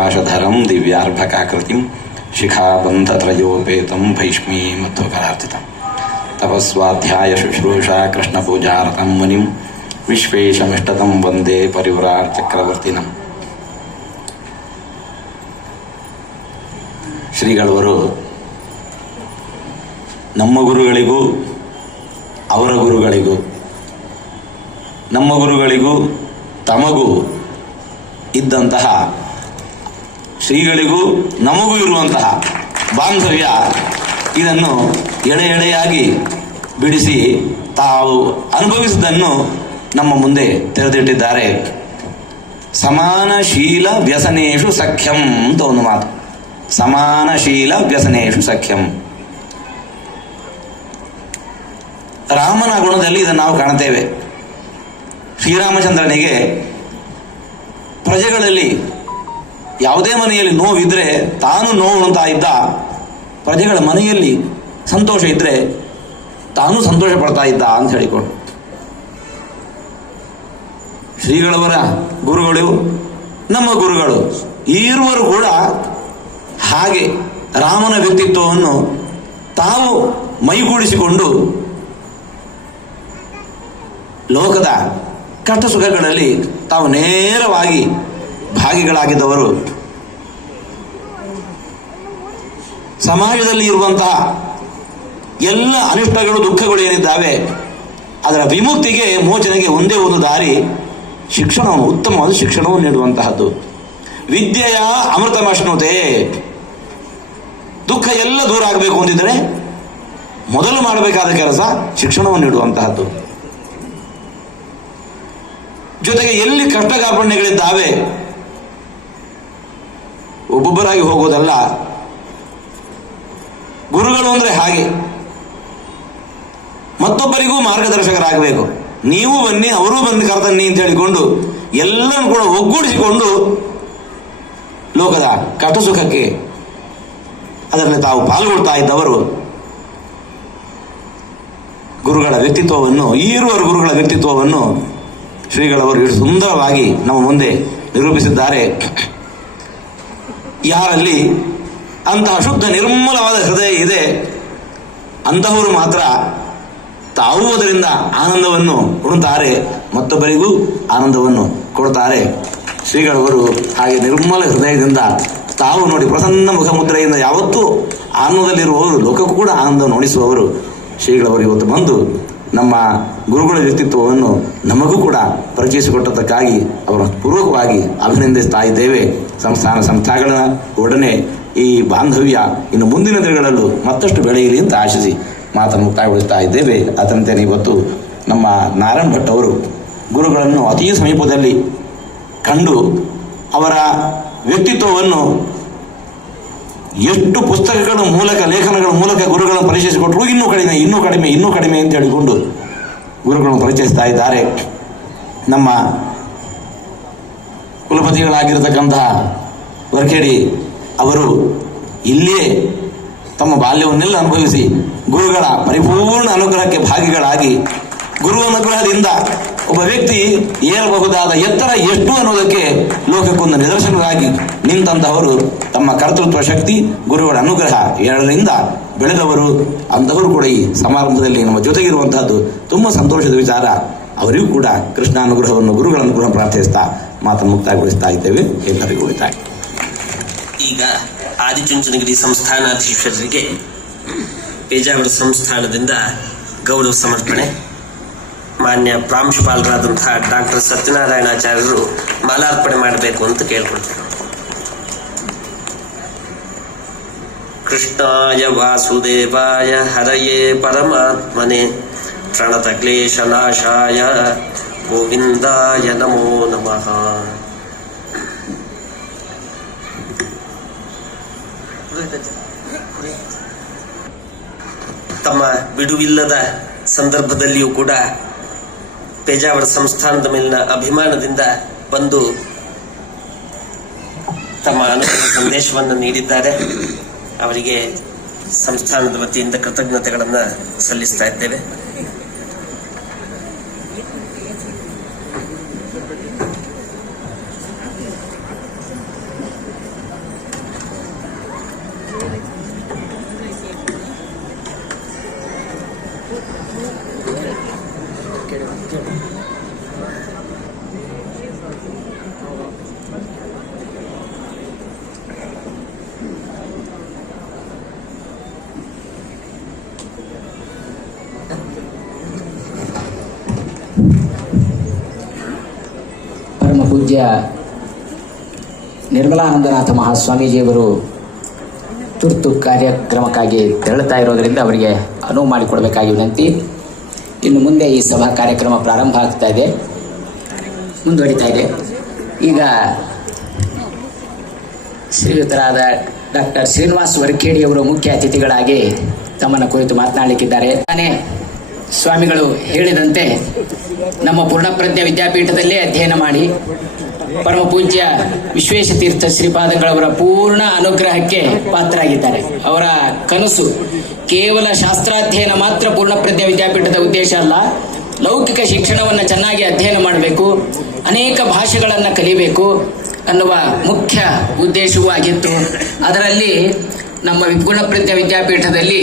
ಪಾಶಧರಂ ದಿವ್ಯಾರ್ಭಕಾಕೃತಿಂ ಶಿಖಾಬಂಧತ್ರಯೋಪೇತಂ ಭೈಷ್ಮೀಮಧ್ವಕರಾರ್ಚಿತಂ ತಪಸ್ವಾಧ್ಯಾಯ ಶುಶ್ರೂಷಾ ಕೃಷ್ಣಪೂಜಾರತಂ ಮುನಿಂ ವಿಶ್ವೇಶಮಿಷ್ಟತಂ ವಂದೇ ಪರಿವ್ರಾರ್ ಚಕ್ರವರ್ತಿನಂ ಶ್ರೀಗಳವರು ನಮ್ಮ ಗುರುಗಳಿಗೂ, ಅವರ ಗುರುಗಳಿಗೂ, ನಮ್ಮ ಗುರುಗಳಿಗೂ, ತಮಗೂ ಇದ್ದಂತಹ ಶ್ರೀಗಳಿಗೂ ನಮಗೂ ಇರುವಂತಹ ಬಾಂಧವ್ಯ ಇದನ್ನು ಎಳೆ ಎಳೆಯಾಗಿ ಬಿಡಿಸಿ ತಾವು ಅನುಭವಿಸಿದ್ದನ್ನು ನಮ್ಮ ಮುಂದೆ ತೆರೆದಿಟ್ಟಿದ್ದಾರೆ. ಸಮಾನಶೀಲ ವ್ಯಸನೇಶು ಸಖ್ಯಂ ಅಂತ ಒಂದು ಮಾತು. ಸಮಾನಶೀಲ ವ್ಯಸನೇಶು ಸಖ್ಯಂ. ರಾಮನ ಗುಣದಲ್ಲಿ ಇದನ್ನು ನಾವು ಕಾಣುತ್ತೇವೆ. ಶ್ರೀರಾಮಚಂದ್ರನಿಗೆ ಪ್ರಜೆಗಳಲ್ಲಿ ಯಾವುದೇ ಮನೆಯಲ್ಲಿ ನೋವಿದ್ರೆ ತಾನು ನೋವು ಅಂತ ಇದ್ದ ಪ್ರಜೆಗಳ ಮನೆಯಲ್ಲಿ ಸಂತೋಷ ಇದ್ರೆ ತಾನು ಸಂತೋಷ ಪಡ್ತಾ ಇದ್ದ ಅಂತ ಹೇಳಿಕೊಂಡು. ಶ್ರೀಗಳವರ ಗುರುಗಳು, ನಮ್ಮ ಗುರುಗಳು ಈರುವರು ಕೂಡ ಹಾಗೆ ರಾಮನ ವ್ಯಕ್ತಿತ್ವವನ್ನು ತಾವು ಮೈಗೂಡಿಸಿಕೊಂಡು ಲೋಕದ ಕಷ್ಟ ಸುಖಗಳಲ್ಲಿ ತಾವು ನೇರವಾಗಿ ಭಾಗಿಗಳಾಗಿದ್ದವರು. ಸಮಾಜದಲ್ಲಿ ಇರುವಂತಹ ಎಲ್ಲ ಅನಿಷ್ಟಗಳು, ದುಃಖಗಳು ಏನಿದ್ದಾವೆ, ಅದರ ವಿಮುಕ್ತಿಗೆ, ಮೋಚನೆಗೆ ಒಂದೇ ಒಂದು ದಾರಿ ಶಿಕ್ಷಣವನ್ನು, ಉತ್ತಮವಾದ ಶಿಕ್ಷಣವನ್ನು ನೀಡುವಂತಹದ್ದು. ವಿದ್ಯೆಯ ಅಮೃತಮಶ್ನುತೆ. ದುಃಖ ಎಲ್ಲ ದೂರ ಆಗಬೇಕು ಅಂದಿದ್ರೆ ಮೊದಲು ಮಾಡಬೇಕಾದ ಕೆಲಸ ಶಿಕ್ಷಣವನ್ನು ನೀಡುವಂತಹದ್ದು. ಜೊತೆಗೆ ಎಲ್ಲಿ ಕಷ್ಟ ಕಾರ್ಪಣ್ಯಗಳಿದ್ದಾವೆ ಒಬ್ಬೊಬ್ಬರಾಗಿ ಹೋಗೋದಲ್ಲ. ಗುರುಗಳು ಅಂದ್ರೆ ಹಾಗೆ. ಮತ್ತೊಬ್ಬರಿಗೂ ಮಾರ್ಗದರ್ಶಕರಾಗಬೇಕು. ನೀವು ಬನ್ನಿ, ಅವರೂ ಬಂದು ಕರ್ತನ್ನಿ ಅಂತ ಹೇಳಿಕೊಂಡು ಎಲ್ಲರೂ ಕೂಡ ಒಗ್ಗೂಡಿಸಿಕೊಂಡು ಲೋಕದ ಕಟ್ಟು ಸುಖಕ್ಕೆ ಅದರಲ್ಲಿ ತಾವು ಪಾಲ್ಗೊಳ್ತಾ ಇದ್ದವರು ಗುರುಗಳ ವ್ಯಕ್ತಿತ್ವವನ್ನು, ಈರುವರು ಗುರುಗಳ ವ್ಯಕ್ತಿತ್ವವನ್ನು ಶ್ರೀಗಳವರು ಇಷ್ಟು ಸುಂದರವಾಗಿ ನಮ್ಮ ಮುಂದೆ ನಿರೂಪಿಸಿದ್ದಾರೆ. ಯಾರಲ್ಲಿ ಅಂತಹ ಶುದ್ಧ ನಿರ್ಮಲವಾದ ಹೃದಯ ಇದೆ, ಅಂತಹವರು ಮಾತ್ರ ತಾವು ಅದರಿಂದ ಆನಂದವನ್ನು ಕೊಡುತ್ತಾರೆ ಮತ್ತೊಬ್ಬರಿಗೂ ಆನಂದವನ್ನು ಕೊಡುತ್ತಾರೆ. ಶ್ರೀಗಳವರು ಹಾಗೆ ನಿರ್ಮಲ ಹೃದಯದಿಂದ ತಾವು ನೋಡಿ ಪ್ರಸನ್ನ ಮುಖಮುದ್ರೆಯಿಂದ ಯಾವತ್ತೂ ಆನಂದದಲ್ಲಿರುವವರು, ಲೋಕಕ್ಕೂ ಕೂಡ ಆನಂದವನ್ನು ಉಣಿಸುವವರು ಶ್ರೀಗಳವರು ಇವತ್ತು ಬಂದು ನಮ್ಮ ಗುರುಗಳ ವ್ಯಕ್ತಿತ್ವವನ್ನು ನಮಗೂ ಕೂಡ ಪರಿಚಯಿಸಿಕೊಟ್ಟದಕ್ಕಾಗಿ ಅವರ ಪೂರ್ವಕವಾಗಿ ಅಭಿನಂದಿಸ್ತಾ ಇದ್ದೇವೆ ಸಂಸ್ಥಾನ ಸಂಸ್ಥಾಗಳ ಒಡನೆ ಈ ಬಾಂಧವ್ಯ ಇನ್ನು ಮುಂದಿನ ದಿನಗಳಲ್ಲೂ ಮತ್ತಷ್ಟು ಬೆಳೆಯಲಿ ಅಂತ ಆಶಿಸಿ ಮಾತನ್ನು ಮುಕ್ತಾಯಗೊಳಿಸ್ತಾ ಇದ್ದೇವೆ ಅದರಂತೆ ಇವತ್ತು ನಮ್ಮ ನಾರಾಯಣ ಭಟ್ ಅವರು ಗುರುಗಳನ್ನು ಅತೀ ಸಮೀಪದಲ್ಲಿ ಕಂಡು ಅವರ ವ್ಯಕ್ತಿತ್ವವನ್ನು ಎಷ್ಟು ಪುಸ್ತಕಗಳ ಮೂಲಕ, ಲೇಖನಗಳ ಮೂಲಕ ಪರಿಚಯಿಸಿಕೊಟ್ರು, ಇನ್ನೂ ಕಡಿಮೆ ಇನ್ನೂ ಕಡಿಮೆ ಇನ್ನೂ ಕಡಿಮೆ ಅಂತ ಹೇಳಿಕೊಂಡು ಗುರುಗಳನ್ನು ಪರಿಚಯಿಸ್ತಾ ಇದ್ದಾರೆ. ನಮ್ಮ ಕುಲಪತಿಗಳಾಗಿರತಕ್ಕಂತಹ ವರ್ಕೇಡಿ ಅವರು ಇಲ್ಲಿಯೇ ತಮ್ಮ ಬಾಲ್ಯವನ್ನೆಲ್ಲ ಅನುಭವಿಸಿ ಗುರುಗಳ ಪರಿಪೂರ್ಣ ಅನುಗ್ರಹಕ್ಕೆ ಭಾಗಿಗಳಾಗಿ ಗುರು ಅನುಗ್ರಹದಿಂದ ಒಬ್ಬ ವ್ಯಕ್ತಿ ಏರಬಹುದಾದ ಎತ್ತರ ಎಷ್ಟು ಅನ್ನೋದಕ್ಕೆ ಲೋಕಕ್ಕೊಂದು ನಿದರ್ಶನವಾಗಿ ನಿಂತಂತಹವರು ತಮ್ಮ ಕರ್ತೃತ್ವ ಶಕ್ತಿ, ಗುರುಗಳ ಅನುಗ್ರಹ ಎರಡರಿಂದ ಬೆಳೆದವರು ಅಂತವರು ಕೂಡ ಈ ಸಮಾರಂಭದಲ್ಲಿ ನಮ್ಮ ಜೊತೆಗಿರುವಂತಹದ್ದು ತುಂಬಾ ಸಂತೋಷದ ವಿಚಾರ. ಅವರಿಗೂ ಕೂಡ ಕೃಷ್ಣ ಅನುಗ್ರಹವನ್ನು, ಗುರುಗಳ ಅನುಗ್ರಹ ಪ್ರಾರ್ಥಿಸ್ತಾ ಮಾತನ್ನು ಮುಕ್ತಾಯಗೊಳಿಸ್ತಾ ಇದ್ದೇವೆ. ಎಲ್ಲರಿಗೂ ಉಳಿತಾಯ ಈಗ ಆದಿಚುಂಚನಗಿರಿ ಸಂಸ್ಥಾನಾಧೀಶರಿಗೆ ಪೇಜಾವರ ಸಂಸ್ಥಾನದಿಂದ ಗೌರವ ಸಮರ್ಪಣೆ. ಮಾನ್ಯ ಪ್ರಾಂಶುಪಾಲರಾದಂತಹ ಡಾಕ್ಟರ್ ಸತ್ಯನಾರಾಯಣಾಚಾರ್ಯರು ಮಾಲಾರ್ಪಣೆ ಮಾಡಬೇಕು ಅಂತ ಕೇಳ್ಕೊಳ್ತಾರೆ ಕೃಷ್ಣಾಯ ವಾಸುದೇವಾಯ ಹರಯೇ ಪರಮಾತ್ಮನೆ, ಪ್ರಣತ ಕ್ಲೇಶನಾಶಾಯ ಗೋವಿಂದಾಯ ನಮೋ ನಮಃ. ತಮ್ಮ ಬಿಡುವಿಲ್ಲದ ಸಂದರ್ಭದಲ್ಲಿಯೂ ಕೂಡ ಪೇಜಾವರ ಸಂಸ್ಥಾನದ ಮೇಲಿನ ಅಭಿಮಾನದಿಂದ ಬಂದು ತಮ್ಮ ಅನುಭವ ಸಂದೇಶವನ್ನು ನೀಡಿದ್ದಾರೆ. ಅವರಿಗೆ ಸಂಸ್ಥಾನದ ವತಿಯಿಂದ ಕೃತಜ್ಞತೆಗಳನ್ನ ಸಲ್ಲಿಸ್ತಾ ಇದ್ದೇವೆ. ಪರಮ ಪೂಜ್ಯ ನಿರ್ಮಲಾನಂದನಾಥ ಮಹಾಸ್ವಾಮೀಜಿಯವರು ತುರ್ತು ಕಾರ್ಯಕ್ರಮಕ್ಕಾಗಿ ತೆರಳುತ್ತಾ ಇರೋದರಿಂದ ಅವರಿಗೆ ಅನುವು ಮಾಡಿಕೊಡಬೇಕಾಗಿ ವಿನಂತಿ. ಇನ್ನು ಮುಂದೆ ಈ ಸಭಾ ಕಾರ್ಯಕ್ರಮ ಪ್ರಾರಂಭ ಆಗ್ತಾ ಇದೆ. ಮುಂದುವರಿತಾ ಇದೆ. ಈಗ ಶ್ರೀಯುತರಾದ ಡಾಕ್ಟರ್ ಶ್ರೀನಿವಾಸ್ ವರ್ಖೇಡಿ ಅವರು ಮುಖ್ಯ ಅತಿಥಿಗಳಾಗಿ ತಮ್ಮನ್ನು ಕುರಿತು ಮಾತನಾಡಲಿಕ್ಕಿದ್ದಾರೆ. ತಾನೇ ಸ್ವಾಮಿಗಳು ಹೇಳಿದಂತೆ ನಮ್ಮ ಪೂರ್ಣಪ್ರಜ್ಞ ವಿದ್ಯಾಪೀಠದಲ್ಲೇ ಅಧ್ಯಯನ ಮಾಡಿ ಪರಮ ಪೂಜ್ಯ ವಿಶ್ವೇಶ ತೀರ್ಥ ಶ್ರೀಪಾದಂಗಳವರ ಪೂರ್ಣ ಅನುಗ್ರಹಕ್ಕೆ ಪಾತ್ರರಾಗಿದ್ದಾರೆ. ಅವರ ಕನಸು ಕೇವಲ ಶಾಸ್ತ್ರಾಧ್ಯಯನ ಮಾತ್ರ ಪೂರ್ಣಪ್ರಜ್ಞ ವಿದ್ಯಾಪೀಠದ ಉದ್ದೇಶ ಅಲ್ಲ, ಲೌಕಿಕ ಶಿಕ್ಷಣವನ್ನು ಚೆನ್ನಾಗಿ ಅಧ್ಯಯನ ಮಾಡಬೇಕು, ಅನೇಕ ಭಾಷೆಗಳನ್ನು ಕಲಿಬೇಕು ಅನ್ನುವ ಮುಖ್ಯ ಉದ್ದೇಶವೂ ಆಗಿತ್ತು. ಅದರಲ್ಲಿ ನಮ್ಮ ಗುಣಪ್ರಜ್ಞ ವಿದ್ಯಾಪೀಠದಲ್ಲಿ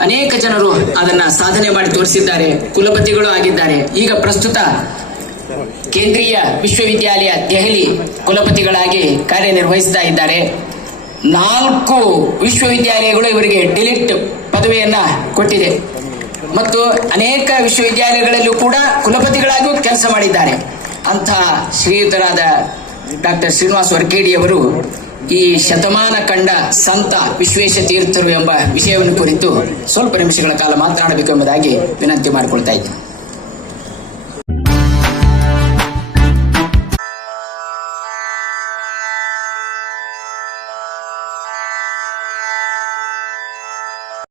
ಅನೇಕ ಜನರು ಅದನ್ನ ಸಾಧನೆ ಮಾಡಿ ತೋರಿಸಿದ್ದಾರೆ, ಕುಲಪತಿಗಳು ಆಗಿದ್ದಾರೆ. ಈಗ ಪ್ರಸ್ತುತ ಕೇಂದ್ರೀಯ ವಿಶ್ವವಿದ್ಯಾಲಯ ದೆಹಲಿ ಕುಲಪತಿಗಳಾಗಿ ಕಾರ್ಯನಿರ್ವಹಿಸ್ತಾ ಇದ್ದಾರೆ. ನಾಲ್ಕು ವಿಶ್ವವಿದ್ಯಾಲಯಗಳು ಇವರಿಗೆ ಡಿಲಿಟ್ ಪದವಿಯನ್ನ ಕೊಟ್ಟಿದೆ. ಮತ್ತು ಅನೇಕ ವಿಶ್ವವಿದ್ಯಾಲಯಗಳಲ್ಲೂ ಕೂಡ ಕುಲಪತಿಗಳಾಗಿಯೂ ಕೆಲಸ ಮಾಡಿದ್ದಾರೆ. ಅಂಥ ಶ್ರೀಯುತರಾದ ಡಾಕ್ಟರ್ ಶ್ರೀನಿವಾಸ್ ವರ್ಕೇಡಿ ಅವರು ಈ ಶತಮಾನ ಕಂಡ ಸಂತ ವಿಶ್ವೇಶ ತೀರ್ಥರು ಎಂಬ ವಿಷಯವನ್ನು ಕುರಿತು ಸ್ವಲ್ಪ ನಿಮಿಷಗಳ ಕಾಲ ಮಾತನಾಡಬೇಕು ಎಂಬುದಾಗಿ ವಿನಂತಿ ಮಾಡಿಕೊಳ್ತಾ ಇದ್ದೀನಿ